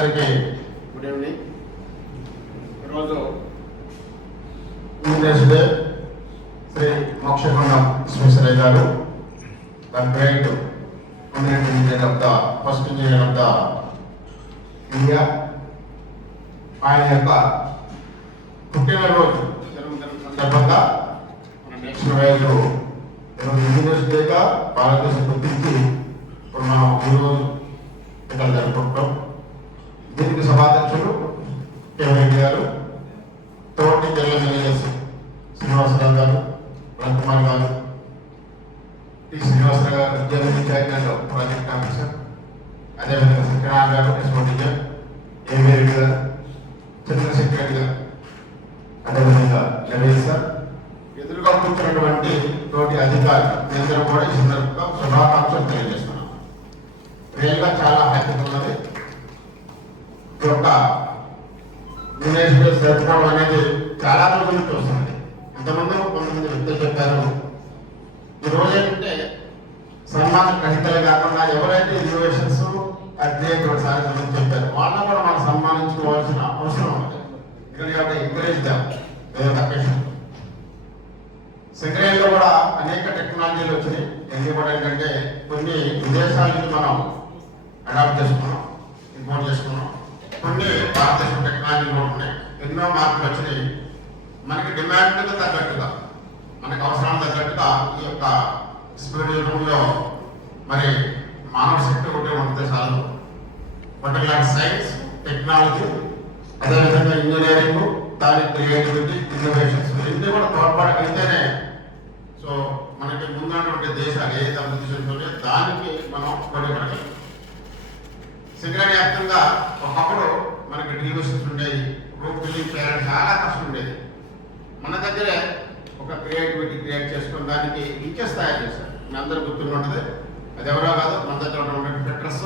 అందరికీ good evening. ఈరోజు Indians day Shri Mokshagundam Visvesvaraya గారు the great engineer of the first engineer of the India, ఆయన యొక్క పుట్టినరోజు సందర్భంగా మన నెక్స్ట్ రోజు ఇంజనీర్స్ డేగా భారతదేశం గుర్తించి ఇప్పుడు మనం ఈరోజు ఇక్కడ జరుపుకుంటాం. దీనికి సభాధ్యక్షులు కేవీ గారు, తోటి జిల్లా మేనేజర్స్ శ్రీనివాసరావు గారు, రవికుమార్ గారు, టి శ్రీనివాసరావు గారు ఉద్యోగ చైర్మన్ ప్రాజెక్ట్ ఆఫీసర్, అదేవిధంగా సత్యనారాయణ గారు ఎస్ఓటీజర్, ఏవీ రెడ్డి గారు, చంద్రశేఖర్ గారు, అదేవిధంగా నవీన్ సార్, ఎదురుగా కూర్చున్నటువంటి తోటి అధికారులు అందరూ కూడా ఈ సందర్భంగా శుభాకాంక్షలు తెలియజేస్తున్నాం. రియల్గా చాలా హ్యాపీగా ఉన్నది. ఈ యొక్క యూనివర్సిటీ జరుపుకోవడం అనేది చాలా రోజుల నుంచి వస్తుంది. ఇంతమంది కొంతమంది వ్యక్తులు చెప్పారు, ఈ రోజు ఏంటంటే సన్మాన గ్రహీతలే కాకుండా ఎవరైతే ఇన్నోవేషన్స్ అధ్యయనం సాధించాలని చెప్పారు వాళ్ళని కూడా మనం సన్మానించుకోవాల్సిన అవసరం ఉంది. ఇక్కడ ఎంకరేజ్ అకేషన్ సింగరేణిలో కూడా అనేక టెక్నాలజీలు వచ్చినాయి. ఎన్ని కూడా ఏంటంటే కొన్ని విదేశాల నుంచి మనం అడాప్ట్ చేసుకున్నాం, ఇంపోర్ట్ చేసుకున్నాం. కొన్ని భారతదేశం టెక్నాలజీలు కూడా ఉన్నాయి. ఎన్నో మార్పులు వచ్చినాయి. మనకి డిమాండ్కి తగ్గట్టుగా, మనకు అవసరాలు తగ్గట్టుగా ఈ యొక్క స్పీడ్ యుగంలో మరి మానవ శక్తి ఒకటే ఉంటే చాలు. పర్టికులర్ సైన్స్, టెక్నాలజీ, అదేవిధంగా ఇంజనీరింగ్, దాని క్రియేటివిటీ, ఇన్నోవేషన్స్ ఇవన్నీ కూడా తోడ్పాటు అయితేనే సో మనకి ముందున్నటువంటి దేశాలు ఏదైతే అభివృద్ధి చెందుతుందో దానికి మనం పడగలగాలి. సింగరేణి వ్యాప్తంగా ఒకప్పుడు మనకి డ్రిల్ ఉండేది, రూట్ బిల్డింగ్ చేయాలని చాలా కష్టం ఉండేది. మన దగ్గరే ఒక క్రియేటివిటీ క్రియేట్ చేసుకుని దానికి ఇంచెస్ తయారు చేశారు. మీ అందరూ గుర్తున్నది. అది ఎవరో కాదు, మన దగ్గర ఉన్నటువంటి ఫిట్టర్స్,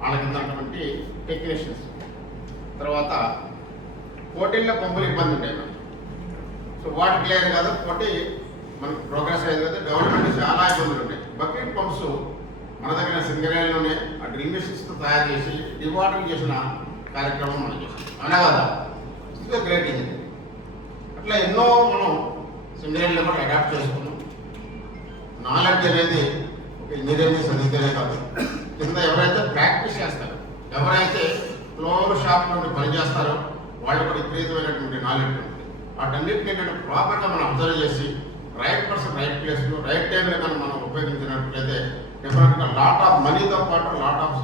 వాళ్ళ కింద ఉన్నటువంటి టెక్నీషియన్స్. తర్వాత పోటీల్లో పంపులు ఇబ్బంది ఉంటాయి మనకి. సో వాటి క్లియర్ కాదు, పోటీ మనకు ప్రోగ్రెస్ అయ్యేది కదా. గవర్నమెంట్ చాలా ఇబ్బందులు ఉంటాయి. బకెట్ పంప్స్ మన దగ్గర సింగరేణిలోనే ఆ డ్రిల్ మిషన్స్తో తయారు చేసి డివాటరింగ్ చేసిన కార్యక్రమం మనం చేస్తాం. అవునా కదా? ఇది గ్రేట్ ఇంజనీర్. అట్లా ఎన్నో మనం సింగరేణిలో కూడా అడాప్ట్ చేసుకున్నాం. నాలెడ్జ్ అనేది ఒక ఇంజనీరింగ్ చదివితేనే కాదు, కింద ఎవరైతే ప్రాక్టీస్ చేస్తారో, ఎవరైతే ఫ్లోర్ షాప్ నుండి పనిచేస్తారో వాళ్ళు కూడా విపరీతమైనటువంటి నాలెడ్జ్ ఉంటుంది. వాటన్నిటిని ఏంటంటే ప్రాపర్గా మనం అబ్జర్వ్ చేసి రైట్ పర్సన్ రైట్ ప్లేస్లో రైట్ టైంలో కానీ మనం ఉపయోగించినట్లయితే డెఫినెట్గా లాట్ ఆఫ్ మనీతో పాటు లాట్ ఆఫ్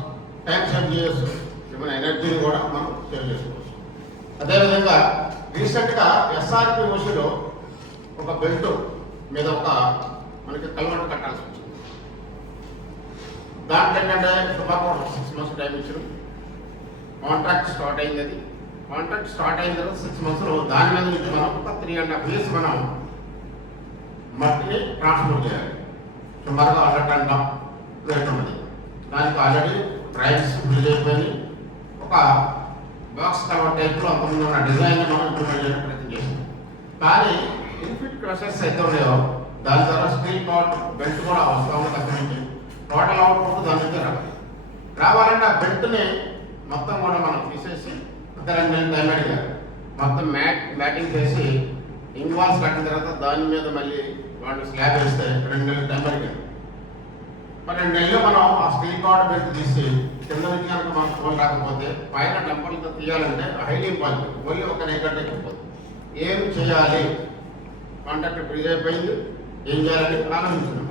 టైం సేవ్ చేయొచ్చు, ఏమైనా ఎనర్జీని కూడా మనం సేవ్ చేసుకోవచ్చు. అదేవిధంగా రీసెంట్గా ఎస్ఆర్పి ఓషిలో ఒక బెల్ట్ మీద ఒక మనకి కల్వర్ట్ కట్టాల్సి వచ్చింది. దాంట్లో ఏంటంటే సుమారు 6 months టైం ఇచ్చారు. కాంట్రాక్ట్ స్టార్ట్ అయింది. అది కాంట్రాక్ట్ స్టార్ట్ అయిన తర్వాత 6 months దాని మీద నుంచి మనం ఒక 3.5 years మనం మట్టిని ట్రాన్స్పోర్ట్ చేయాలి. సుమారుగా 100 ton వెయిట్ ఉన్నది. దానికి ఆల్రెడీ డ్రైవ్స్ బిల్డ్ అయిపోయి ఒక బాక్స్ కవర్ టైప్లో అంతకుముందు ఉన్న డిజైన్ మనం ఇంప్లిమెంట్ చేయడం ప్రయత్నం చేసాం. కానీ ఇన్ఫిట్ క్రషర్స్ అయితే ఉన్నాయో దాని ద్వారా స్టీల్ పార్ట్ బెల్ట్ కూడా అవసరం తగ్గించి టోటల్ అవుట్పుట్ దాని నుంచి రావాలంటే ఆ బెల్ట్ని మొత్తం కూడా మనం తీసేసి 2 నెలలు టైం అడిగారు. మొత్తం మ్యాటింగ్ చేసి ఇన్వాల్స్ కట్టిన తర్వాత దాని మీద మళ్ళీ వాళ్ళు స్లాబ్ వేస్తే 2 నెలలు టైం అడిగారు. 2 నెలలు మనం ఆ స్టీల్ కార్డ్ బెల్ట్ తీసి కింద నుంచి కనుక మనం ఫోన్ రాకపోతే పైన టెంపర్లతో తీయాలంటే హైలీ ఇంపార్టెంట్. మళ్ళీ ఒక నెగ్గంటే చెప్పదు ఏం చేయాలి, కాంట్రాక్ట్ ఫ్రీజ్ అయిపోయింది, ఏం చేయాలని ఆలోచించున్నాం.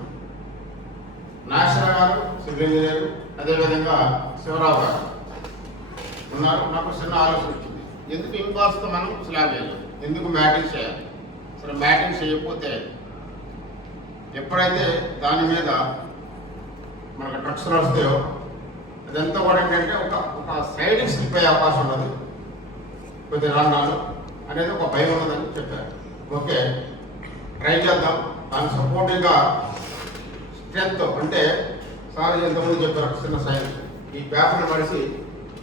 నాగేశ్వర గారు సివిల్ ఇంజనీర్, అదేవిధంగా శివరావు గారు ఉన్నారు. నాకు చిన్న ఆలోచన వచ్చింది, ఎందుకు ఇన్వాల్స్తో మనం స్లాబ్ వేయాలి, ఎందుకు మ్యాటింగ్ చేయాలి. అసలు మ్యాటింగ్ చేయకపోతే ఎప్పుడైతే దాని మీద మనకు ట్రక్స్ వస్తాయో అదంతా కూడా ఏంటంటే ఒక సైడ్ స్లిప్ అయ్యే అవకాశం ఉన్నది, కొద్ది రంగాలు అనేది ఒక భయం ఉన్నదని చెప్పారు. ఓకే, ట్రై చేద్దాం. దాని సపోర్టివ్గా స్ట్రెంత్ అంటే సార్ ఎంతమంది చెప్పారు, చిన్న సైన్స్ ఈ పేపర్ని మడిసి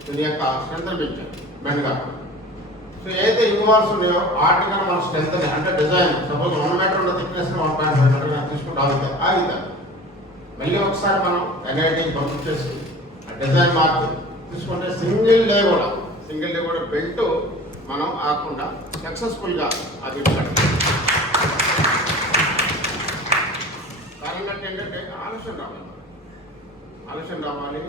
దీని యొక్క స్ట్రెంత్ పెంచారు బెండ్ కాకుండా. సో ఏదైతే ఇన్వాల్వ్స్ ఉన్నాయో వాటికన్నా మన స్ట్రెంత్ అంటే డిజైన్ సపోజ్ 1 meter ఉన్న థిక్నెస్ 1.5 meter తీసుకుంటూ ఆగుతాం. మళ్ళీ ఒకసారి మనం ఎన్ఐటీకి పంపించేసి ఆ డిజైన్ మార్చి తీసుకుంటే సింగిల్ డే కూడా బెల్ట్ మనం ఆకుండా సక్సెస్ఫుల్గా అది కారణం ఏంటంటే ఆలోచన రావాలి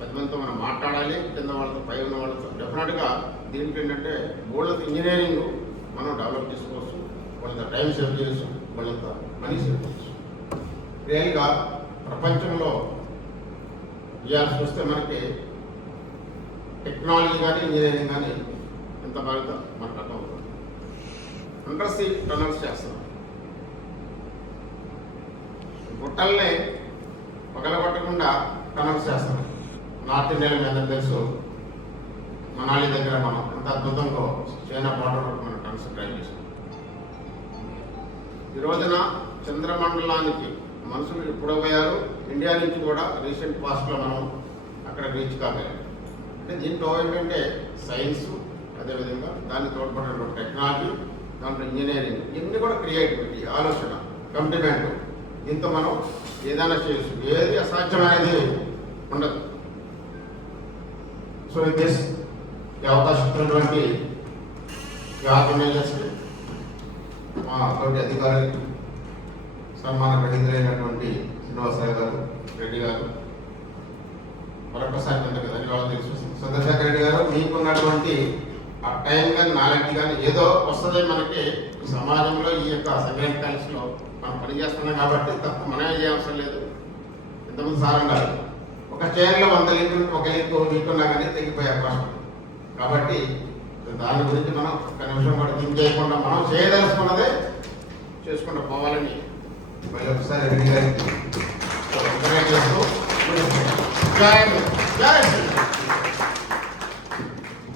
10 మందితో మనం మాట్లాడాలి, కింద వాళ్ళతో పై ఉన్న వాళ్ళతో. డెఫినెట్గా దీనికి ఏంటంటే వాళ్ళతో ఇంజనీరింగ్ మనం డెవలప్ చేసుకోవచ్చు, వాళ్ళతో టైం సేవ్ చేయొచ్చు, వాళ్ళంతా మనీ సేవ్ చేయొచ్చు. రియల్గా ప్రపంచంలో ఇవాళ చూస్తే మనకి టెక్నాలజీ కానీ ఇంజనీరింగ్ కానీ ఎంత బాగా మనకు అర్థమవుతుంది. అండర్ సీ టనల్స్ చేస్తున్నాం, గుట్టల్ని పగలగొట్టకుండా టనల్స్ చేస్తున్నాం. నార్త్ ఇండియాలో మీద తెలుసు, మనాలి దగ్గర మనం ఎంత అద్భుతంగా చైనా బార్డర్ వరకు మనం టనల్స్ ట్రై చేస్తాం. ఈ రోజున చంద్రమండలానికి మనుషులు ఎప్పుడో పోయారు, ఇండియా నుంచి కూడా రీసెంట్ పాస్ట్లో మనం అక్కడ రీచ్ కాగలం. అంటే దీంట్లో ఏంటంటే సైన్స్, అదేవిధంగా దాన్ని తోడ్పడిన టెక్నాలజీ, దాంట్లో ఇంజనీరింగ్, ఇవన్నీ కూడా క్రియేటివిటీ, ఆలోచన, కంప్లిమెంట్, దీంతో మనం ఏదైనా చేయొచ్చు. ఏది అసాధ్యమనేది ఉండదు. సో దిస్ ఈ అవకాశం ఇచ్చినటువంటి ఆర్గనైజర్స్కి, మా తోటి అధికారులకి, సన్మాన గ్రహీతులైనటువంటి శ్రీనివాసరావు గారు, రెడ్డి గారు, మరొకసారి అందరికీ ధన్యవాదాలు తెలుసు. చంద్రశేఖర్ రెడ్డి గారు, మీకున్నటువంటి ఆ టైం కానీ నాలెడ్జ్ కానీ ఏదో వస్తుంది మనకి. ఈ సమాజంలో ఈ యొక్క సెకండ్ కాలేజ్లో మనం పనిచేస్తున్నాం కాబట్టి తప్ప మనమే చేయవసరం లేదు. ఇంతకుముందు సార్ అన్నారు, ఒక చైర్లో 100 లీటర్లు ఒక లీటర్ నీకున్నా కానీ తెగిపోయే అవకాశం. కాబట్టి దాని గురించి మనం ఒక్క నిమిషం కూడా థింక్ చేయకుండా మనం చేయదలుచుకున్నదే చేసుకుంటూ పోవాలని మళ్ళీ ఒకసారి రెడ్డి గారికి ఎంకరేజ్ చేస్తూ